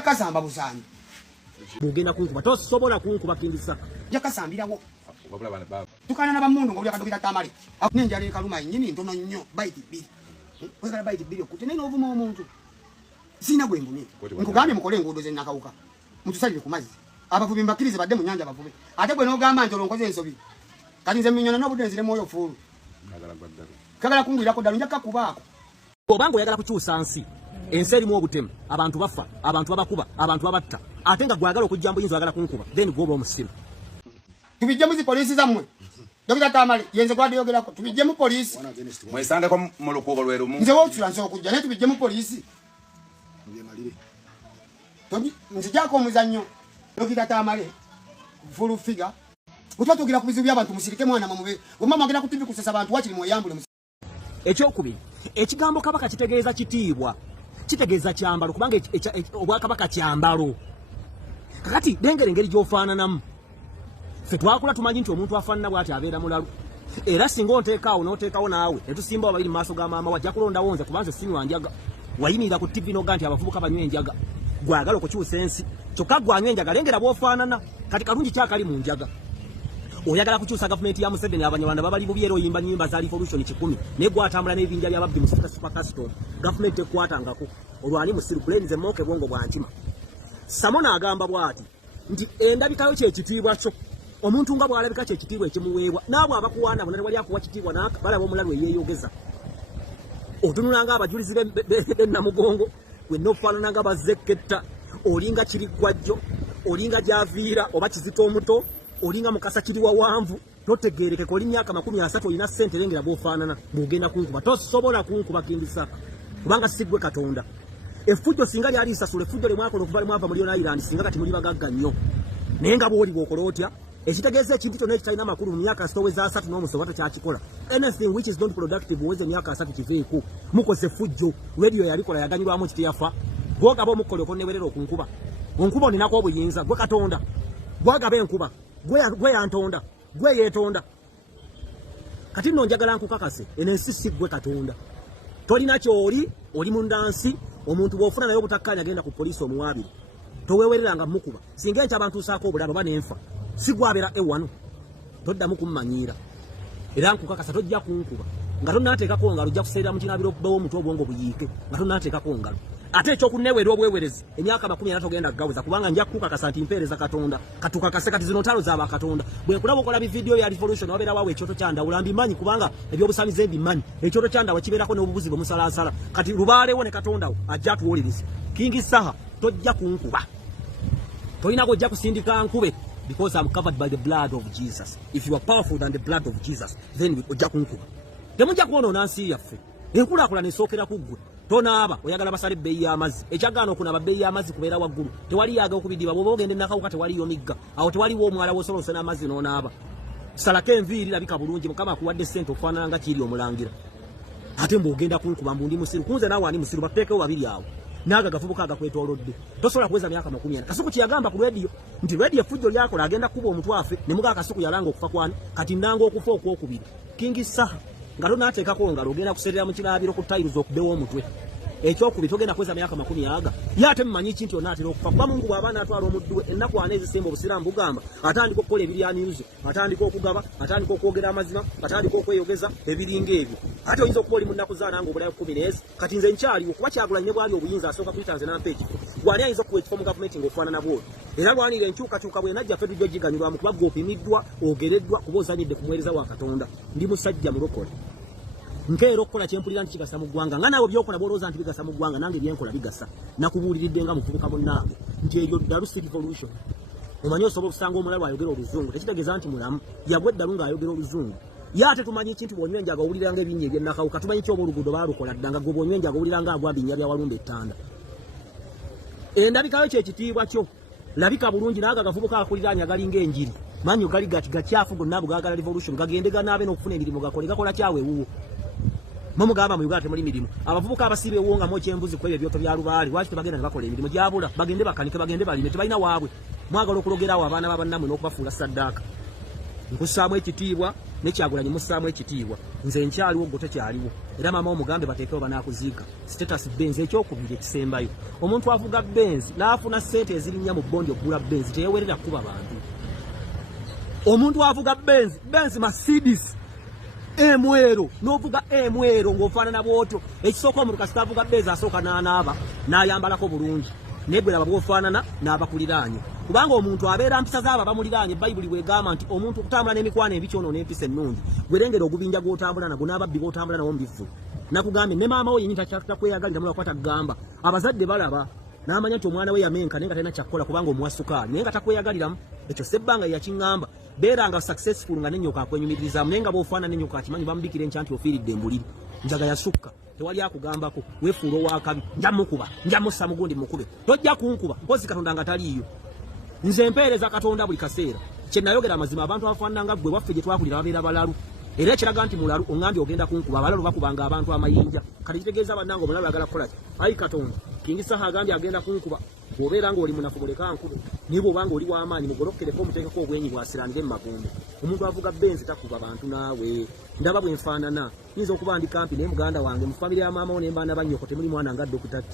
Jakasamba busani. Bugenda kunkuba tosobola kunkuba kindisa. Jakasambirawo. Tukana na bamundu ngobya kadokita tamali. Ninjali kaluma nyini ntono nnyo baiti bili. Wekala baiti bili okuti nene ovuma omuntu. Sina bwengu ni. Nkugambye mukole enguudo ze nakawuka. Mutusalire ku mazzi. Abavubi mbakirize badde mu nyanja bavubi. Ate bwe n'ogamba nti olonkoze ensobi. Kati nze minyona n'obudenzi mwoyo fulu. Kagala kungwirako ddala njaka kubaako. Obanga oyagala kukyusa nsi. Ensi erimu obutemu, abantu bafa, abantu babakuba, abantu babatta. Ate nga gwagala okujja mbuyinza oyagala kunkuba. Then gwoba omusiru. Tubijje mu polisi zammwe. Dokita Tamale yenze gwadi yogerako. Tubijje mu polisi. Mwesande ko mu lukubo lwe lumu. Nze wotsula nso okujja ne tubijje mu polisi. Nzijako omuzannyo Dokita Tamale full figure utwatugira kubizibu by'abantu musirike mwana mamube omama agenda kutivi kusesa abantu wakiri moyambule ekyokubiri ekigambo kabaka kitegeeza kitiibwa kitegeeza kyambalo kubanga obwakabaka kyambalo kakati dengere engeri gy'ofaananamu ffe twakula tumanyi nti omuntu afaanana bw'ati abeera mulalu era singa onteekaawo n'oteekawo naawe ne tusimbawo babiri mu maaso ga maama wajja kulondawo nze kubanze sinywa njaga wayimirira ku tv n'oga nti abavubuka banywa enjaga gwagala okukyusa ensi kyokka gwanywa enjaga lengera bw'ofaanana kati kalungi kyakali mu njaga oyagala kukyusa gavumenti ya Museveni abanyarwanda babali bubyero oyimba nyimba za revolution 10 ne gwatambula n'ebinja by'ababbi mu super custom gavumenti ekwatangako olwali musiru brain ze moke bwongo bwa ntima Samona agamba bwati nti endabikayo kyekitiibwa kyo omuntu nga bwalabika kyekitiibwa ekimuweebwa naabwe abakuwaana bona tewali akuwa kitiibwa balaba omulalu eyeeyogeza otunulanga abajulizi b'ennamugongo wenna ofaanananga bazekketta olinga kiriggwajjo olinga javiira oba kizito omuto olinga mukasa kiri wawanvu totegereke ko myaka 30 olina ssente lengera bw'ofaanana bw'ogenda kunkuba tosobola kunkuba kindisaka kubanga sigwe Katonda effujjo singa lyali lisasula effujjo lemwakola okuva lemwava muri Island singa kati muli bagagga nnyo naye nga bw'oli bw'okola otya ekitegeeza ekintu kyonna ekitalina makulu mu myaka sitoweza 3 n'omusoba kyakikola anything which is not productive weze myaka 3 kiveeko mukoze effujjo radio yalikola yaganyulwamu kiteyafa gwogaba omukole okonewerera okunkuba onkuba oninako obuyinza gwe Katonda gwagaba enkuba gwe yantonda gwe yeetonda kati nno njagala nkukakase enensi si gwe Katonda tolina kyoli oli mu ndansi omuntu bw'ofuna naye obutakkanya agenda ku poliisi omuwaabiri towewereranga mukuba singa enkya abantu usaako obulalo ba n'enfa si gwabera ewano toddamu kummanyiira era nkukakasa tojja kunkuba nga tonaateekako ngalo ojja kuseerera mu kinaabiro okubawo omutwe obwongo buyiike nga tonaateekako ngalo ate ekyokunneewerera obwewerezi emyaka 40 togenda kugawuza kubanga nja kukakasa nti mpeereza Katonda katukakase kati zino ntalo z'aba Katonda bwe kulaba okola bividiyo ya revolution wabeera waawe ekyoto kyandawula mbimanyi kubanga ebyobusamize mbimanyi ekyoto kyandawa kibeerako n'obubuzi bwe musalaasala kati lubaalewo ne Katondawo ajja atuwuliriza kingi saha tojja kunkuba tolina gojja kusindika nkube because I'm covered by the blood of Jesus. If you are powerful than the blood of Jesus, then ojja kunkuba temujja kuwonoona nsi yaffe enkulaakulana esookera ku ggwe tonaaba oyagala basale bbeeyi y'amazzi ekyagaana okunaba bbeeyi y'amazzi kubeera waggulu tewaliyaga okubidiba bw'oba ogenda enakawuka tewaliyo migga awo tewaliwo omwala wosolose n'amazzi n'onaaba salako enviiri labika bulungi mukama akuwadde ssente okufaanana nga kiri omulangira ate mbw'ogenda kunkuba mbu ndi musiru kunze naawe ani musiru bateekewo babiri awo naaga gavubuka agakwetoolodde tosobola kuweza myaka 40 Kasuku kyeyagamba ku rediyo nti rediyo effujjo lyakola agenda kuba omutwafe ne mugaa Kasuku yalanga okufa kwani kati ndanga okufa okwokubiri kingi saha nga tonaateekako ngalo ogenda kuserera mu kinaabiro ku tayiruzi okubewo omutwe ekyokubiri togenda kuweza myaka 40 ye ate mumanyi ki nti onaatera okufa kuba Mungu bw'aba anaatwala omuddu we ennaku ana ezisemba obusiraamu bugamba atandika okukola ebiryaniruze atandika okugaba atandika okwogera amazima atandika okweyogeza ebiringa ebyo ate oyinza okuba oli mu nnaku zaana nga obulayo 10 kati nze nkyaliwo kuba Kyagulanyi ne bwali obuyinza asooka kuyita nze nampa ekifo gwani ayinza okuwa ekifo mu gavumenti ng'ofaanana bw'oli era lwanira enkyukakyuka bwe najja ffe tujja ogiganyulwamu kuba gwe opimiddwa ogereddwa kuba ozanyidde ku muweereza wa Katonda ndi musajja mulokole nkeera okukola kyempulira nti kigasa mu ggwanga nga naawe byokola bw'olowooza nti bigasa mu ggwanga nange byenkola bigasa nakubuuliridde nga muvubuka munnange nti eryo dalusi revolution omanyi osobola okusanga omulalu ayogera oluzungu tekitegeeza nti mulamu yagwa eddalu ng'ayogera oluzungu ye ate tumanyi ki nti bw'onywa enjaga owuliranga ebinnya ebyennakawuka tumanyi ki oba oluguudo baalukola dda nga gwe bw'onywa enjaga owuliranga agwa binnya bya Walumbe ettanda endabikayo kyekitiibwa kyo labika bulungi naaga agavubuka akuliraanya galinga enjiri manyo gali gakyafu gonna abo gaagala revolution gagende ganaabe n'okufuna emirimu gakole gakola kyawe ewuwo mumugamba mu Uganda temuli mirimu abavubuka abasibe ewonga mu kyembuzi kwebyo ebyoto bya lubaali lwaki tebagenda ne bakola emirimu gyabula bagende bakanike bagende balime tebalina waabwe mwagala okulogerawo abaana b'abannamwe n'okubafuula saddaaka nkussaamu ekitiibwa ne Kyagulanyi mussaamu ekitiibwa nze nkyaliwo gwe tokyaliwo era maama omugambe bateekewo banaakuziika status Benz ekyokubiri ekisembayo omuntu avuga Benz n'afuna ssente ezirinnya mu bbondi okugula Benz teyewerera kuba bantu omuntu avuga Benz Mercedes emwero n'ovuga emwero ng'ofaanana bw'otyo ekisooka omuntu kasita avuga Benz asooka n'anaaba n'ayambalako bulungi nebwe laba bw'ofaanana n'abakuliraanye kubanga omuntu abeera mpisa z'abo abamuliraanye bayibuli bw'egamba nti omuntu okutambula n'emikwano ebi kyono n'empisa ennungi gwerengera ogubinja gw'otambula nagwo n'ababbi b'otambula nawo mbifu nakugambye ne maama we yennyini takweyagalira mulaba kwata kugamba abazadde balaba n'amanya nti omwana we yamenka naye nga talina kyakkola kubanga omuwa sukaali naye nga takweyagaliramu ekyo sebbanga yakiŋŋamba beeranga successful nga n'ennyoka akwenyumirizaamu naye nga bw'ofaanana n'ennyoka akimanyi bamubikira enkya nti ofiiridde embuliri njaga yasukka tewali akugambako weefuula owakabi njamukuba njamussa mugundi mukube tojja kunkuba mpozi katonda nga taliiyo nze mpeereza katonda buli kaseera kye nayogera amazima abantu abafaanana nga ggwe waffe gye twakulira babeera balalu era ekiraga nti mulalu oŋŋambye ogenda kunkuba abalalu bakubanga abantu amayinja kati kitegeeza bannanga omulalu agala kukola ki ayi katonda kingisaha agambye agenda kunkuba bw'obeera ng'oli munafu muleka nkube niba obanga oli w'amaanyi mugolokkereko omuteekeko obwenyi bwasiranire mu magombe omuntu avuga Benz takuba bantu naawe ndaba bwe nfaanana nyinza okuba ndi kampi naye muganda wange mu famire ya maama wo ne mbaana bannyoko temuli mwana nga Dr. T